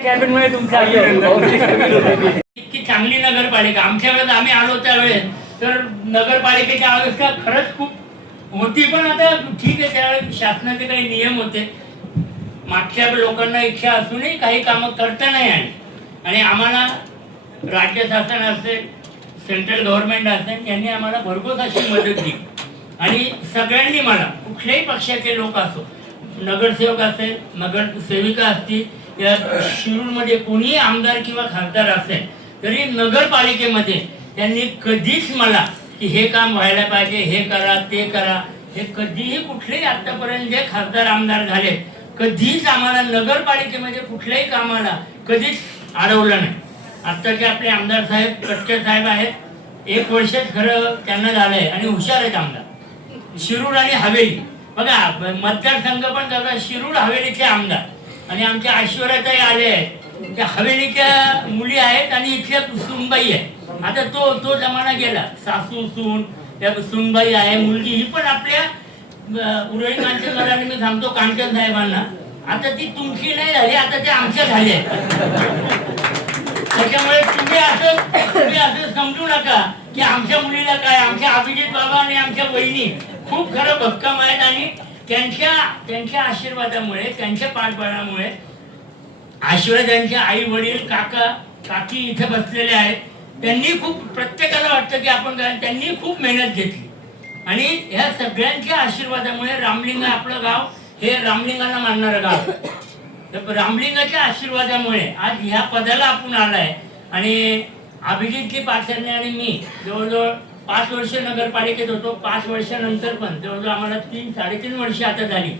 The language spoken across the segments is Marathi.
कॅबिनमध्ये तुमचं अभिनंदन. इतकी चांगली नगरपालिका. आमच्या वेळेस आम्ही आलो त्यावेळेस तर नगरपालिकेची अवस्था खरंच खूप होती पण आता ठीक आहे त्यावेळेस शासनाचे काही नियम होते. मागच्या लोकांना इच्छा असूनही काही कामं करता नाही आली. आणि आम्हाला राज्य शासन असेल सेंट्रल गव्हर्नमेंट असेल यांनी आम्हाला भरघोस अशी मदत दिली. आणि सगळ्यांनी मला कुठल्याही पक्षाचे लोक असो नगरसेवक असेल नगरसेविका असतील या शिरूरमध्ये कोणी आमदार किंवा खासदार असेल तरी नगरपालिकेमध्ये त्यांनी कधीच मला की हे काम व्हायला पाहिजे हे करा ते करा हे कधीही कुठलेही आतापर्यंत जे खासदार आमदार झाले कधीच आम्हाला नगरपालिकेमध्ये कुठल्याही कामाला कधीच अडवलं नाही. आत्ताचे आपले आमदार साहेब कटके साहेब आहेत एक वर्ष खरं त्यांना झालंय आणि हुशार आहेत आमदार. शिरूर आणि हवेली. बघा मतदारसंघ पण त्याचा शिरूर हवेलीचे आमदार. आणि आमच्या ऐश्वर्याताई आले आहेत. त्या हवेलीच्या मुली आहेत आणि इथल्या सुनबाई आहे आता तो तो जमाना गेला. सासू सून त्या सुनबाई आहे मुलगी ही पण आपल्या उरळी उरळी घराने मी सांगतो कांचन साहेबांना. आता ती तुमची नाही झाली आता ते आमच्या झाले. त्याच्यामुळे तुम्ही असं तुम्ही असं समजू नका की आमच्या मुलीला काय आमच्या अभिजित बाबा आणि आमच्या बहिणी खूप खरं भक्कम आहेत आणि त्यांच्या त्यांच्या आशीर्वादामुळे त्यांच्या पाठबळामुळे आशीर्वादांचे आई वडील काका काकी इथे बसलेले आहेत. त्यांनी खूप प्रत्येकाला वाटतं की आपण त्यांनी खूप मेहनत घेतली. आणि ह्या सगळ्यांच्या आशीर्वादामुळे रामलिंग आपलं गाव हे रामलिंगाला मानणारं गाव. तर रामलिंगाच्या आशीर्वादामुळे आज ह्या पदाला आपण आलाय. आणि अभिजितजी पाचारणे आणि मी जवळजवळ पाच वर्ष नगरपालिकेत होतो पाच वर्षानंतर पण जवळजवळ आम्हाला तीन साडेतीन वर्ष आता झाली.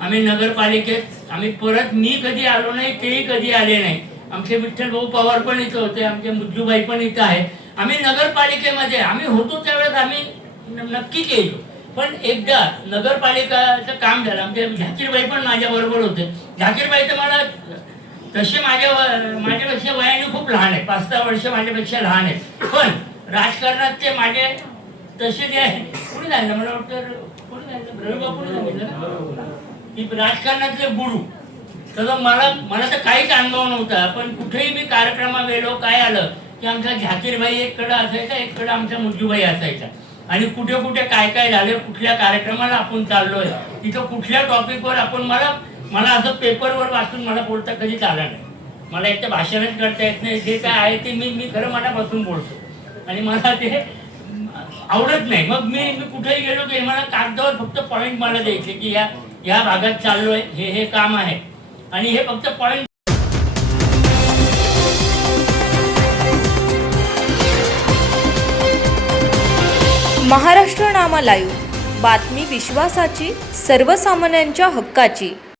आम्ही नगरपालिकेत आम्ही परत मी कधी आलो नाही तेही कधी आले नाही. आमचे विठ्ठल भाऊ पवार पण इथं होते आमचे मुज्जूबाई पण इथं आहे. आम्ही नगरपालिकेमध्ये आम्ही होतो त्यावेळेस आम्ही नक्की केलो. पण एकदा नगरपालिकाचं काम झालं. आमचे झाकीरबाई पण माझ्या बरोबर होते. झाकीरबाई तर मला तसे माझ्या माझ्यापेक्षा वयाने खूप लहान आहे पाच सहा वर्ष माझ्यापेक्षा लहान आहे पण राजकारणात ते माझे तसे जे आहे कोणी झालं? मला वाटतं कोणी झालं? रवी सांगितलं की राजकारणातले गुरु. तर मला मला तर काहीच अनुभव नव्हता पण कुठेही मी कार्यक्रमा गेलो काय आलं की आमचा झाकीरबाई एककडं असायचा एककडं आमचा मुज्जूबाई असायचा. आणि कुठे कुठे काय काय झालं कुठल्या कार्यक्रमाला आपण चाललोय तिथं कुठल्या टॉपिकवर आपण मला मला असं पेपरवर वाचून मला बोलता कधीच आलं नाही. मला एक तर भाषणच करता येत नाही जे काय आहे ते मी मी खरं मनापासून बोलतो. आणि मला ते आवडत नाही. मग मी मी कुठेही गेलो की मला कागदावर फक्त पॉईंट मला द्यायचे की या या भागात चाललोय हे हे काम आहे. आणि हे फक्त पॉईंट महाराष्ट्र नामा लाईव्ह. बातमी विश्वासाची सर्वसामान्यांच्या हक्काची.